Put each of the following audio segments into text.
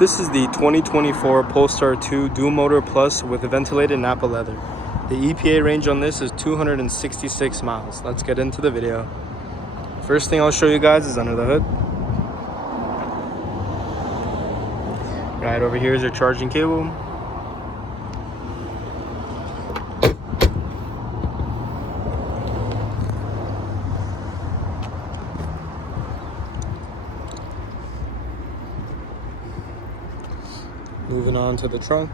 This is the 2024 Polestar 2 Dual Motor Plus with ventilated Nappa Leather. The EPA range on this is 266 miles. Let's get into the video. First thing I'll show you guys is under the hood. Right over here is your charging cable. Moving on to the trunk.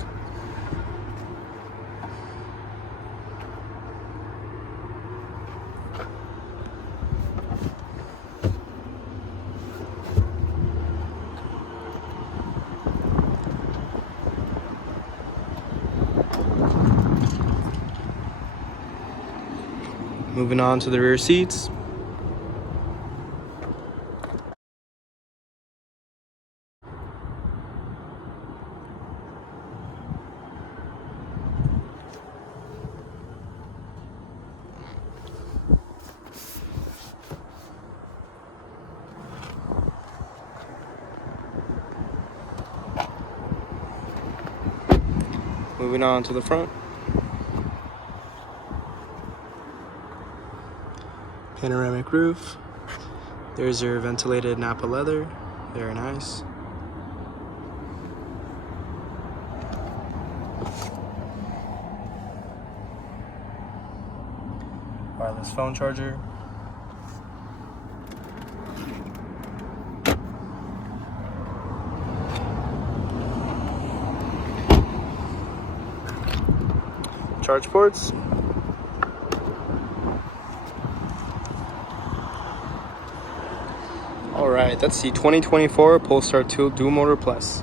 Moving on to the rear seats. Moving on to the front. Panoramic roof. There's your ventilated Nappa Leather. Very nice. Wireless phone charger. Charge ports. Alright, that's the 2024 Polestar 2 Dual Motor Plus.